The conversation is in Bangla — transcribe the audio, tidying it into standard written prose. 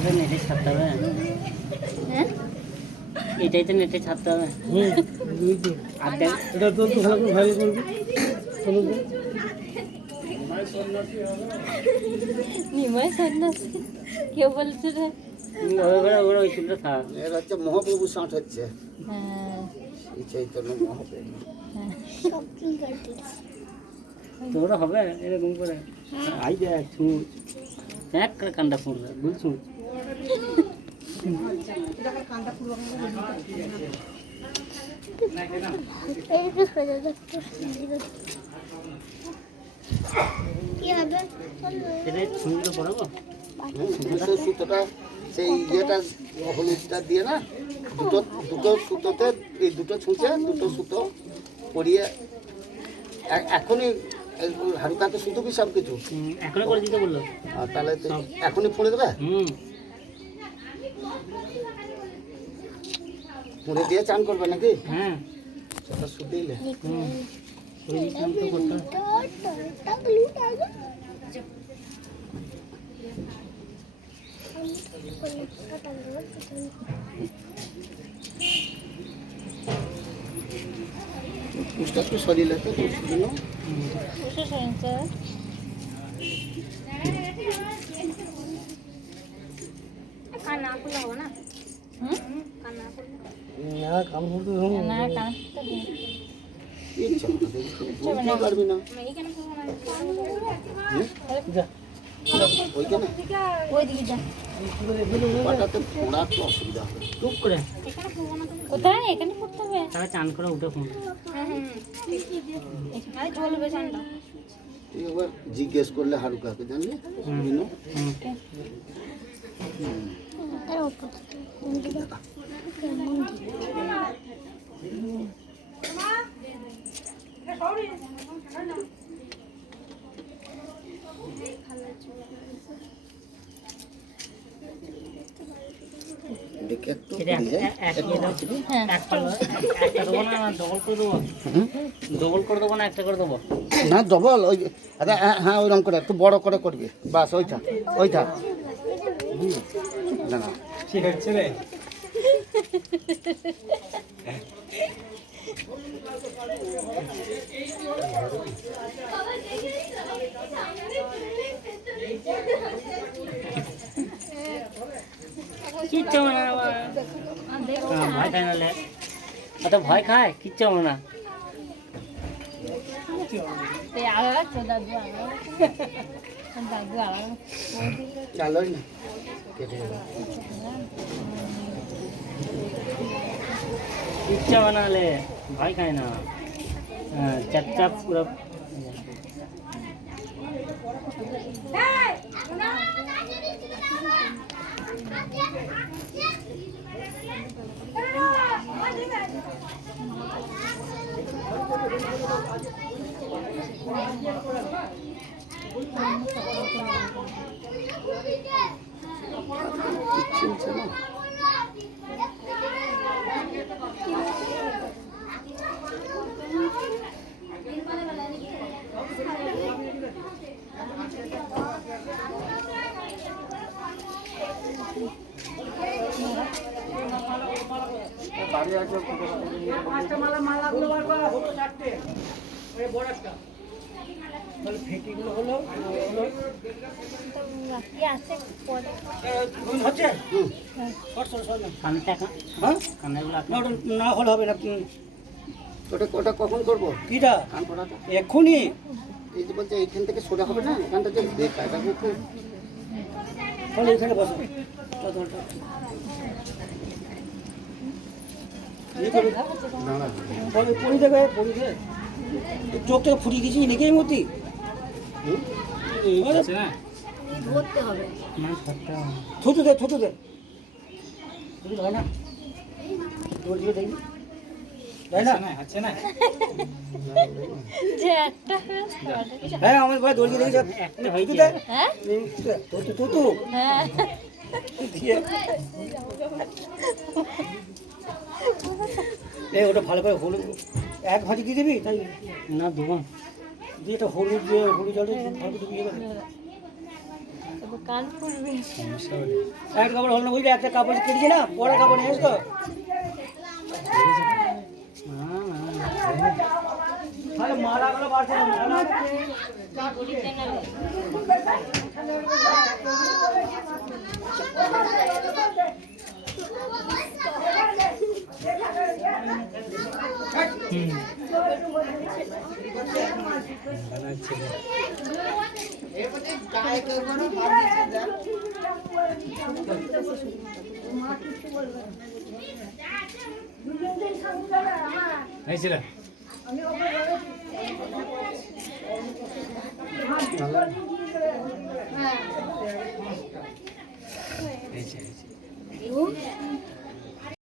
এটাই তো নেটে ছাড়তে হবে। হ্যাঁ এটাই তো নেটে ছাড়তে হবে। আর দেখ এটা তো ভালো করে ভাইরাল করবি। চলো তো। নিমাই সন্ন্যাসী কেউ বলছে রে? ওরা ওই চুলটা থাক। এর হচ্ছে মহাপ্রভু ষাট হচ্ছে হ্যাঁ এই চৈতন্য মহাপ্রভু। তোরা হবে এরকম করে। আই দেখ ছুঁচ এক করে কান্দা ফুটবে বুঝছো। এটা ছুঁচগুলো পড়াবো। সেই সুতোটা সেই ইয়েটা হলুদটা দিয়ে না দুটো দুটো সুতোতে এই দুটো ছুঁচে দুটো সুতো পরিয়ে এখনই হালকাতে সুতোবি সব কিছু এখনই করে দিতে বললো। আর তাহলে তো এখনই ফুঁড়ে দেবে ফুঁড়ে দিয়ে চান করবে নাকি? হ্যাঁ সেটা শুধিলে ওই কাম তো করতে হবে। পুষ্টা তো শরীরে তো জন্য কান্না করলে হবে না? কান্না না কাম করতে হবে না কান্না করতে হবে। ইচ্ছা বুঝতে পারবি না যা ওইখানে ওইদিকে যা। পাটাতে ফোড়া তো অসুবিধা হবে। টুক করে কোথায়? এখানে করতে হবে। তারা চান করে উঠে ফোন। এখানে চলবে চানটা। তুই একবার জিজ্ঞেস করলে হারুকাকে জানলি বিনু দেখে একটু এটা একটা দেবো না ডবল করে দেবো। ডবল করে দেবো না একটা করে দেবো। না ডবল ওই আরে হ্যাঁ ওইরকম করে একটু বড় করে করবি বাস ওইটা ওইটা না না ঠিক আছে রে কিচ্ছু হবে না বাবা। ভয় খায় নাহলে অত ভয় খায় কিচ্ছু হবে না। চালোই না কেটে যাবে কিচ্ছু হবে না হলে ভয় খায় না। হ্যাঁ চাপ চাপ পুরো চলছে না বাড়ি আছে পাঁচটা মালাগুলো বার করা হলো চারটে ওই বড় একটা তাহলে ফেটিগুলো হলো হচ্ছে কানটা হ্যাঁ কানেগুলো না ওটা না হলে হবে না ওটা ওটা কখন করবো কিটা কান পড়াটা এক্ষুনি এই যে বলছে এইখান থেকে সোজা হবে না এখানটা যে বেকার তাহলে এখানে বসো না না পড়ি দেবে পড়ি দেবে চোখ থেকে ফুটিয়ে দিয়েছি নাকি এই মূর্তি ধরতে হবে। থুতু দে হয় না দৌড় দিয়ে দেখি তাই না আছে না যে একটা হ্যাঁ আমার ভাই দৌড় দিয়ে দেখি একটা হয়েছে। হ্যাঁ থুতু হ্যাঁ দিয়ে এই ওটা ভালো করে হলুদ এক ভাজি দিয়ে দিবি তাই না দেবো দিয়ে এটা হলুদ দিয়ে হলুদ জলে ভালো করে দিয়ে দেবে কান ফুলবে। একটা কাপড় হল না বুঝলে, একটা কাপড় কেটেছে না, বড় কাপড় নিয়ে এসো তো। তাহলে মালাগুলো বাড়ছে না, মালা